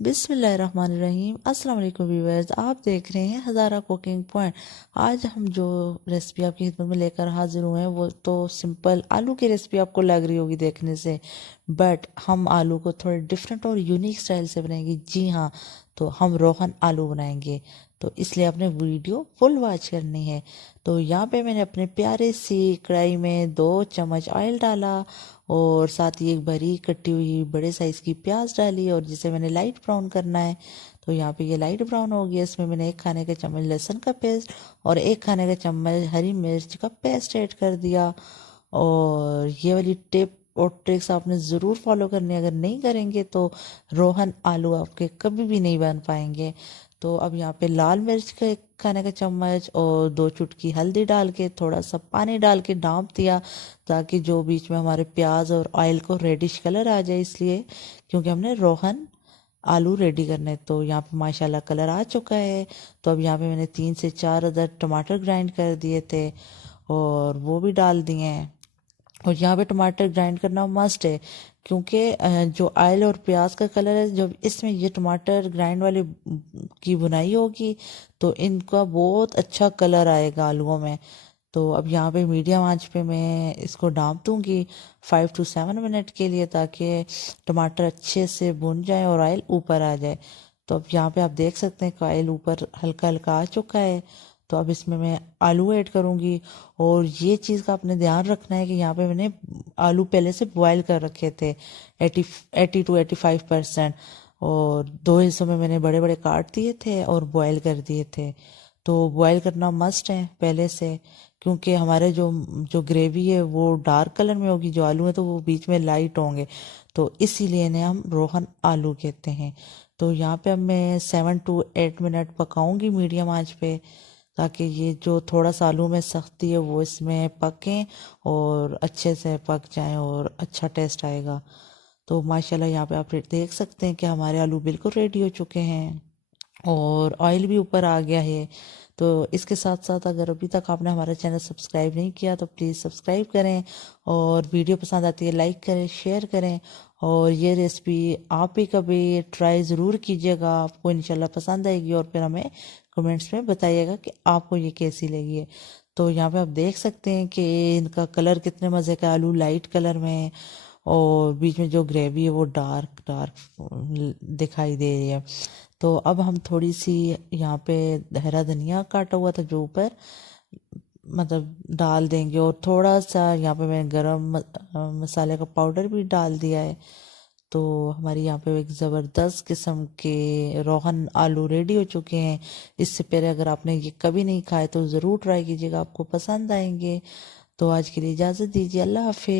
बिस्मिल्लाहिर्रहमानिर्रहीम। अस्सलाम वालेकुम व्यूअर्स, आप देख रहे हैं हज़ारा कुकिंग पॉइंट। आज हम जो रेसिपी आपकी खिदमत में लेकर हाजिर हुए हैं वो तो सिंपल आलू की रेसिपी आपको लग रही होगी देखने से, बट हम आलू को थोड़े डिफरेंट और यूनिक स्टाइल से बनाएंगे। जी हाँ, तो हम रोहन आलू बनाएंगे, तो इसलिए आपने वीडियो फुल वॉच करनी है। तो यहाँ पे मैंने अपने प्यारे सी कढ़ाई में 2 चम्मच ऑयल डाला और साथ ही एक बारीक कटी हुई बड़े साइज़ की प्याज डाली और जिसे मैंने लाइट ब्राउन करना है। तो यहाँ पे ये लाइट ब्राउन हो गया। इसमें मैंने 1 खाने का चम्मच लहसुन का पेस्ट और 1 खाने का चम्मच हरी मिर्च का पेस्ट ऐड कर दिया। और ये वाली टिप और ट्रिक्स आपने ज़रूर फॉलो करनी है, अगर नहीं करेंगे तो रोहन आलू आपके कभी भी नहीं बन पाएंगे। तो अब यहाँ पे लाल मिर्च का 1 खाने का चम्मच और 2 चुटकी हल्दी डाल के थोड़ा सा पानी डाल के ढाँप दिया, ताकि जो बीच में हमारे प्याज और ऑयल को रेडिश कलर आ जाए, इसलिए क्योंकि हमने रोहन आलू रेडी करने। तो यहाँ पे माशाल्लाह कलर आ चुका है। तो अब यहाँ पे मैंने 3 से 4 अदर टमाटर ग्राइंड कर दिए थे और वो भी डाल दिए हैं। और यहाँ पे टमाटर ग्राइंड करना मस्ट है, क्योंकि जो ऑयल और प्याज का कलर है, जब इसमें ये टमाटर ग्राइंड वाली की बुनाई होगी तो इनका बहुत अच्छा कलर आएगा आलूओं में। तो अब यहाँ पे मीडियम आंच पे मैं इसको ढाँप दूंगी 5 से 7 मिनट के लिए, ताकि टमाटर अच्छे से भुन जाए और ऑयल ऊपर आ जाए। तो अब यहाँ पे आप देख सकते हैं कि ऑयल ऊपर हल्का हल्का आ चुका है। तो अब इसमें मैं आलू ऐड करूँगी। और ये चीज़ का आपने ध्यान रखना है कि यहाँ पे मैंने आलू पहले से बॉयल कर रखे थे 80 to 85%, और 2 हिस्सों में मैंने बड़े बड़े काट दिए थे और बॉयल कर दिए थे। तो बॉयल करना मस्ट है पहले से, क्योंकि हमारे जो जो ग्रेवी है वो डार्क कलर में होगी, जो आलू है तो वो बीच में लाइट होंगे। तो इसीलिए इन्हें हम रोहन आलू कहते हैं। तो यहाँ पे अब मैं 7 to 8 मिनट पकाऊंगी मीडियम आंच पे, ताकि ये जो थोड़ा सा आलू में सख्ती है वो इसमें पकें और अच्छे से पक जाएं और अच्छा टेस्ट आएगा। तो माशाल्लाह यहाँ पे आप देख सकते हैं कि हमारे आलू बिल्कुल रेडी हो चुके हैं और ऑयल भी ऊपर आ गया है। तो इसके साथ साथ अगर अभी तक आपने हमारा चैनल सब्सक्राइब नहीं किया तो प्लीज़ सब्सक्राइब करें, और वीडियो पसंद आती है लाइक करें, शेयर करें। और ये रेसिपी आप भी कभी ट्राई ज़रूर कीजिएगा, आपको इंशाल्लाह पसंद आएगी और फिर हमें कमेंट्स में बताइएगा कि आपको ये कैसी लगी है। तो यहाँ पे आप देख सकते हैं कि इनका कलर कितने मज़े का, आलू लाइट कलर में है और बीच में जो ग्रेवी है वो डार्क डार्क दिखाई दे रही है। तो अब हम थोड़ी सी यहाँ पे हरा धनिया काटा हुआ था जो ऊपर मतलब डाल देंगे, और थोड़ा सा यहाँ पे मैं गरम मसाले का पाउडर भी डाल दिया है। तो हमारी यहाँ पे एक ज़बरदस्त किस्म के रोहन आलू रेडी हो चुके हैं। इससे पहले अगर आपने ये कभी नहीं खाए तो ज़रूर ट्राई कीजिएगा, आपको पसंद आएंगे। तो आज के लिए इजाज़त दीजिए, अल्लाह हाफिज़।